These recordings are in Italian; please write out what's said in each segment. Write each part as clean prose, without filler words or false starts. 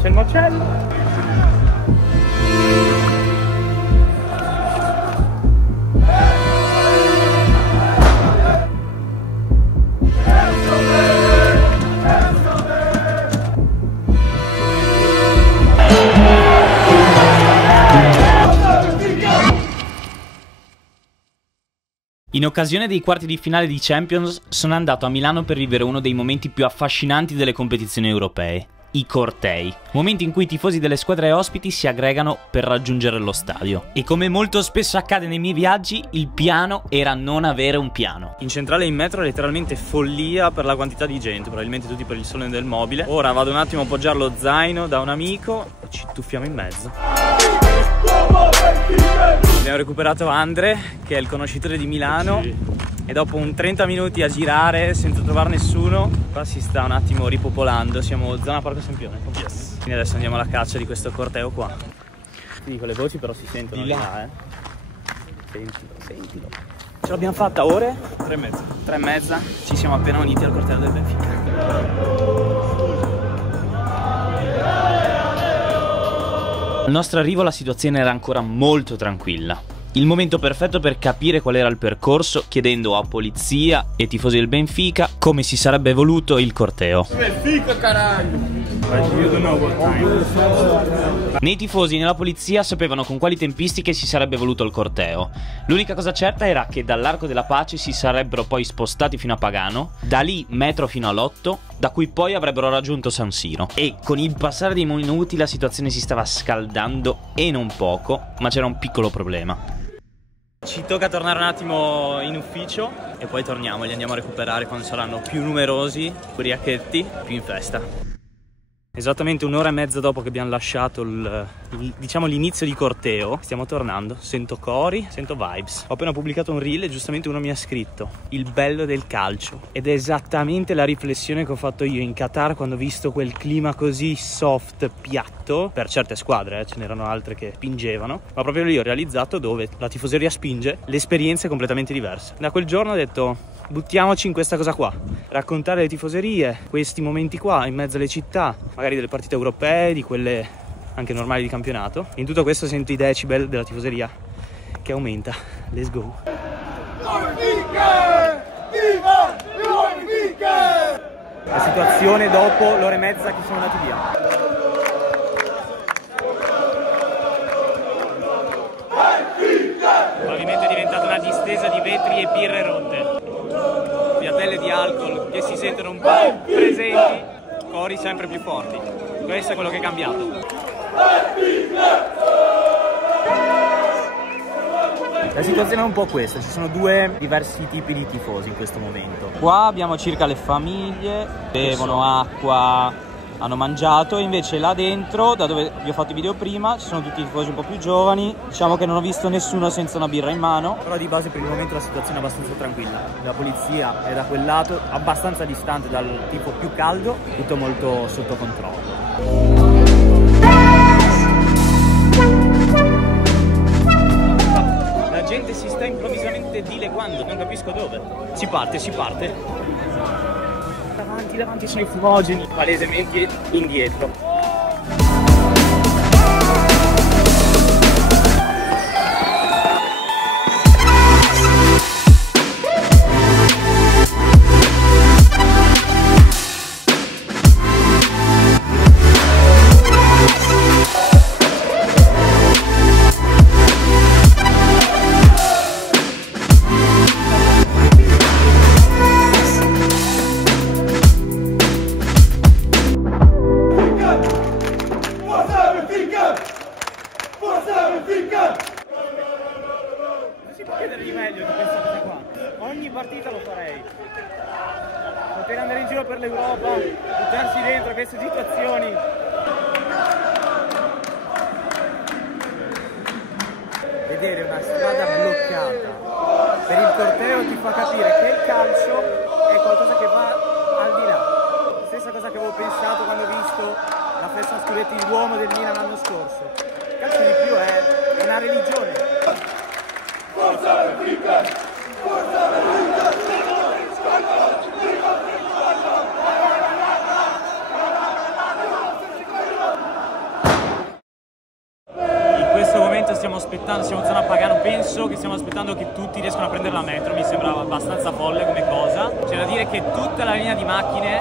c'è il macello. In occasione dei quarti di finale di Champions sono andato a Milano per vivere uno dei momenti più affascinanti delle competizioni europee, i cortei, momenti in cui i tifosi delle squadre ospiti si aggregano per raggiungere lo stadio. E come molto spesso accade nei miei viaggi, il piano era non avere un piano. In centrale in metro è letteralmente follia per la quantità di gente, probabilmente tutti per il sole del mobile. Ora vado un attimo a appoggiare lo zaino da un amico e ci tuffiamo in mezzo. Abbiamo recuperato Andre, che è il conoscitore di Milano, e dopo un 30 minuti a girare senza trovare nessuno, qua si sta un attimo ripopolando. Siamo zona Parco Sempione. Yes. Quindi adesso andiamo alla caccia di questo corteo qua. Ti dico le voci, però si sentono di là, Sentilo. Ce l'abbiamo fatta ore? 3:30. 3:30. Ci siamo appena uniti al corteo del Benfica. Al nostro arrivo la situazione era ancora molto tranquilla. Il momento perfetto per capire qual era il percorso, chiedendo a polizia e tifosi del Benfica come si sarebbe evoluto il corteo. Benfica, caralho! Né i tifosi né la polizia sapevano con quali tempistiche si sarebbe evoluto il corteo. L'unica cosa certa era che dall'Arco della Pace si sarebbero poi spostati fino a Pagano, da lì metro fino a Lotto, da cui poi avrebbero raggiunto San Siro. E con il passare dei minuti la situazione si stava scaldando e non poco, ma c'era un piccolo problema. Ci tocca tornare un attimo in ufficio e poi torniamo, li andiamo a recuperare quando saranno più numerosi, ubriachetti, più in festa. Esattamente un'ora e mezza dopo che abbiamo lasciato diciamo l'inizio di corteo, stiamo tornando, sento cori, sento vibes. Ho appena pubblicato un reel e giustamente uno mi ha scritto: il bello del calcio. Ed è esattamente la riflessione che ho fatto io in Qatar quando ho visto quel clima così soft, piatto, per certe squadre, ce n'erano altre che spingevano, ma proprio lì ho realizzato dove la tifoseria spinge, l'esperienza è completamente diversa. Da quel giorno ho detto: buttiamoci in questa cosa qua, raccontare le tifoserie, questi momenti qua in mezzo alle città, magari delle partite europee, di quelle anche normali di campionato. In tutto questo sento i decibel della tifoseria che aumenta. Let's go. La situazione dopo l'ora e mezza che sono andati via. Probabilmente è diventata una distesa di vetri e birre rotte. Fiatelle di alcol che si sentono un po' presenti, cori sempre più forti. Questo è quello che è cambiato. La situazione è un po' questa, ci sono due diversi tipi di tifosi in questo momento. Qua abbiamo circa le famiglie, bevono acqua, hanno mangiato, e invece là dentro, da dove vi ho fatto i video prima, ci sono tutti i tifosi un po' più giovani. Diciamo che non ho visto nessuno senza una birra in mano, però di base per il momento la situazione è abbastanza tranquilla. La polizia è da quel lato, abbastanza distante dal tipo più caldo, tutto molto sotto controllo. La gente si sta improvvisamente dileguando, non capisco dove. Si parte. Davanti sono i fumogeni, palesemente indietro. Si può chiedere di meglio di questa cosa qua. Ogni partita lo farei. Poter andare in giro per l'Europa, buttarsi dentro queste situazioni. Vedere una strada bloccata per il corteo ti fa capire che il calcio è qualcosa che va al di là. Stessa cosa che avevo pensato quando ho visto la festa scudetti di Duomo del Milan l'anno scorso. Il calcio di più è una religione. Forza Benfica! Forza Benfica! volta stiamo aspettando, siamo in zona Pagano, penso che stiamo aspettando che tutti riescano a prendere la metro, mi sembrava abbastanza folle come cosa. C'è da dire che tutta la linea di macchine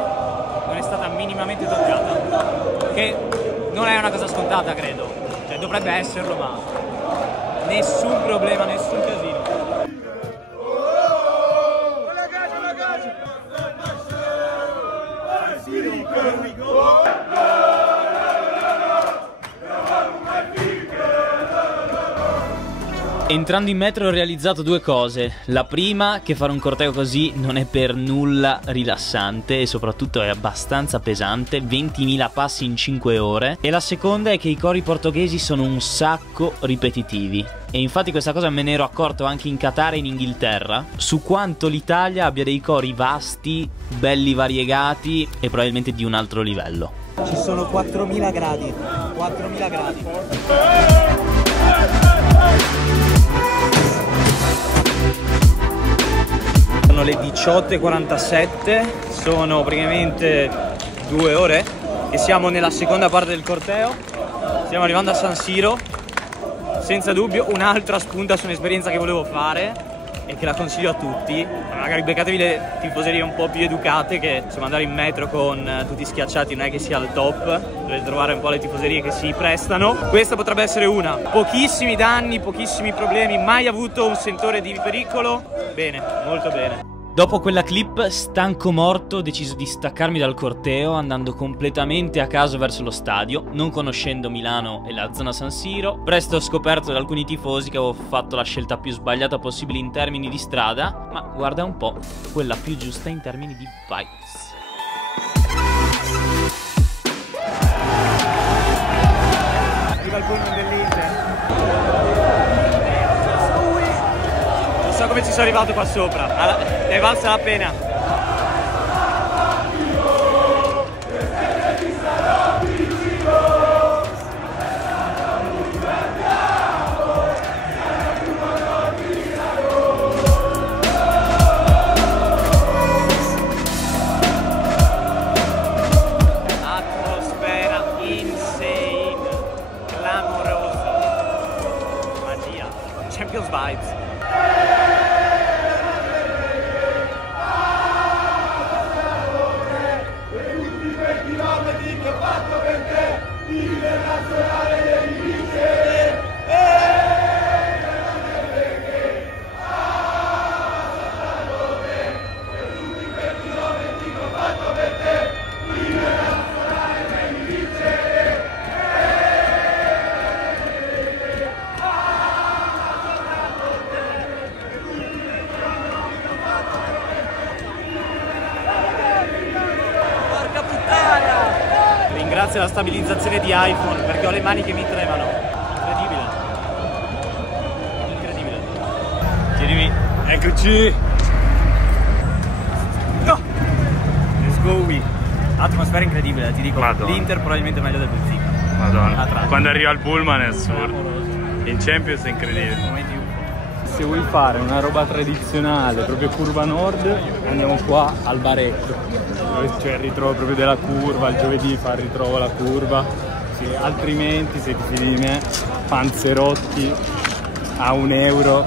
non è stata minimamente toccata, che non è una cosa scontata, credo, cioè dovrebbe esserlo, ma nessun problema, nessun casino. Entrando in metro ho realizzato due cose. La prima, che fare un corteo così non è per nulla rilassante e soprattutto è abbastanza pesante, 20.000 passi in 5 ore. E la seconda è che i cori portoghesi sono un sacco ripetitivi. E infatti questa cosa me ne ero accorto anche in Qatar e in Inghilterra, su quanto l'Italia abbia dei cori vasti, belli variegati e probabilmente di un altro livello. Ci sono 4.000 gradi, 4.000 gradi. Sono le 18:47, sono praticamente 2 ore e siamo nella seconda parte del corteo. Stiamo arrivando a San Siro. Senza dubbio un'altra spunta su un'esperienza che volevo fare e che la consiglio a tutti. Magari beccatevi le tifoserie un po' più educate, che insomma andare in metro con tutti schiacciati non è che sia al top, dovete trovare un po' le tifoserie che si prestano. Questa potrebbe essere una. Pochissimi danni, pochissimi problemi, mai avuto un sentore di pericolo. Bene, molto bene. Dopo quella clip, stanco morto, ho deciso di staccarmi dal corteo andando completamente a caso verso lo stadio, non conoscendo Milano e la zona San Siro. Presto ho scoperto da alcuni tifosi che avevo fatto la scelta più sbagliata possibile in termini di strada, ma guarda un po', quella più giusta in termini di vibes. Arriva il pullman dell'Inter. Non so come ci sono arrivato qua sopra, è valsa la pena. Atmosfera insane, clamorosa, magia, Champions vibes. Ringrazio la stabilizzazione di iPhone perché ho le mani che mi tremano. Incredibile. Incredibile. Tienimi. Eccoci. No. Let's go we. Atmosfera incredibile, ti dico. L'Inter probabilmente meglio del Benfica. Madonna. Quando arriva il pullman è assurdo. In Champions è incredibile. Se vuoi fare una roba tradizionale, proprio curva nord, andiamo qua al baretto, dove c'è il ritrovo proprio della curva, il giovedì fa il ritrovo alla curva, sì, altrimenti se ti fidi di me, panzerotti a €1,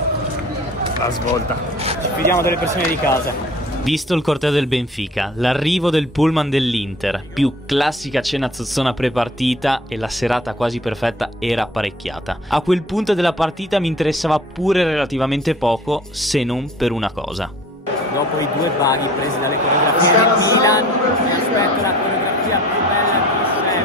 la svolta. Ci fidiamo delle persone di casa. Visto il corteo del Benfica, l'arrivo del pullman dell'Inter, più classica cena zozzona pre-partita e la serata quasi perfetta era apparecchiata. A quel punto della partita mi interessava pure relativamente poco, se non per una cosa. Dopo i 2 baghi presi dalle coreografie del Milan, mi aspetto la coreografia più bella di sempre.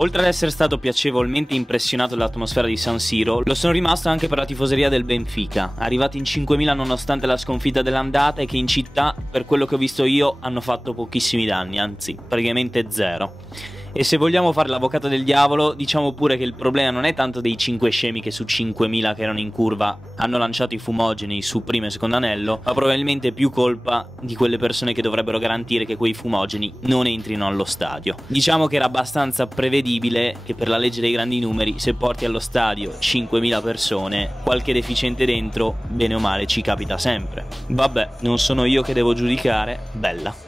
Oltre ad essere stato piacevolmente impressionato dall'atmosfera di San Siro, lo sono rimasto anche per la tifoseria del Benfica, arrivati in 5.000 nonostante la sconfitta dell'andata, e che in città, per quello che ho visto io, hanno fatto pochissimi danni, anzi praticamente zero. E se vogliamo fare l'avvocato del diavolo, diciamo pure che il problema non è tanto dei 5 scemi che su 5.000 che erano in curva hanno lanciato i fumogeni su primo e secondo anello, ma probabilmente più colpa di quelle persone che dovrebbero garantire che quei fumogeni non entrino allo stadio. Diciamo che era abbastanza prevedibile che per la legge dei grandi numeri, se porti allo stadio 5.000 persone, qualche deficiente dentro, bene o male, ci capita sempre. Vabbè, non sono io che devo giudicare, bella.